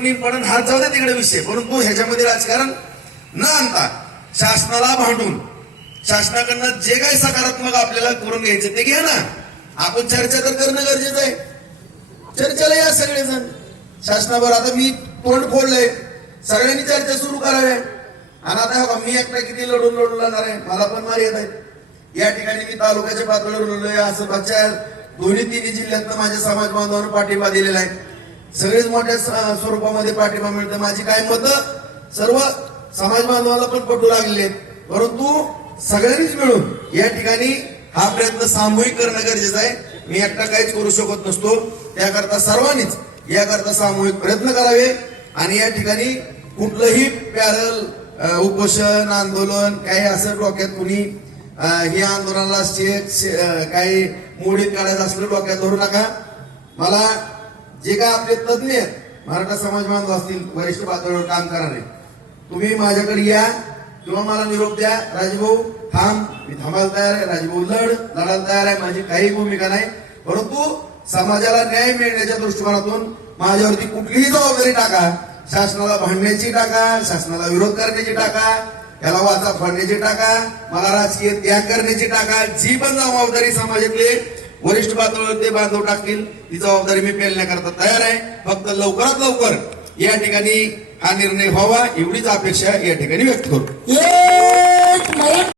पण हा जाऊ दे तिकडे विषय, परंतु ह्याच्यामध्ये राजकारण न आणता शासनाला भांडून शासनाकडनं जे काही सकारात्मक आपल्याला करून घ्यायचं ते घ्या ना. आपण चर्चा तर करणं गरजेचं आहे. चर्चेला या सगळेजण शासनावर. आता मी तोंड फोडलंय, सगळ्यांनी चर्चा सुरू करावी. आणि आता मी एकटा किती लढून लढणार आहे, मला पण मार येत आहे. या ठिकाणी मी तालुक्याच्या पातळीवर लढलोय, असं बच्चा दोन्ही तिन्ही जिल्ह्यात माझ्या समाज बांधवांना पाठिंबा दिलेला आहे. सगळेच मोठ्या स्वरूपामध्ये पाठिंबा मिळतं. माझी काय मतं सर्व समाज बांधवांना पण पटू लागलेले आहेत. परंतु सगळ्यांनीच मिळून या ठिकाणी हा प्रयत्न सामूहिक करणं गरजेचं आहे. मी एकटा काहीच करू शकत नसतो. त्याकरता सर्वांनीच याकरता सामूहिक प्रयत्न करावे. आणि या ठिकाणी कुठलंही पॅरल उपोषण आंदोलन काही असं डोक्यात कुणी हे आंदोलनाला काही मोडीत काढायचं असलं डोक्यात धरू नका. मला जे काय आपले तज्ञ मराठा समाज बांधव असतील, वरिष्ठ पातळीवर काम करणारे, तुम्ही माझ्याकडे या किंवा मला निरोप द्या. राजभाऊ थांब, मी थांबायला तयार आहे. राजभाऊ लढायला तयार आहे. माझी काही भूमिका नाही. परंतु समाजाला न्याय मिळण्याच्या दृष्टिकोनातून माझ्यावरती कुठलीही जबाबदारी टाका. शासनाला भांडण्याची टाका, शासनाला विरोध करण्याची टाका, याला वाचा फोडण्याची टाका, मला राजकीय त्याग करण्याची टाका. जी पण जबाबदारी समाजातले वरिष्ठ पातळीवर ते बांधव टाकतील ती जबाबदारी मी पेलण्याकरता तयार आहे. फक्त लवकरात लवकर या ठिकाणी हा निर्णय व्हावा एवढीच अपेक्षा या ठिकाणी व्यक्त करतो.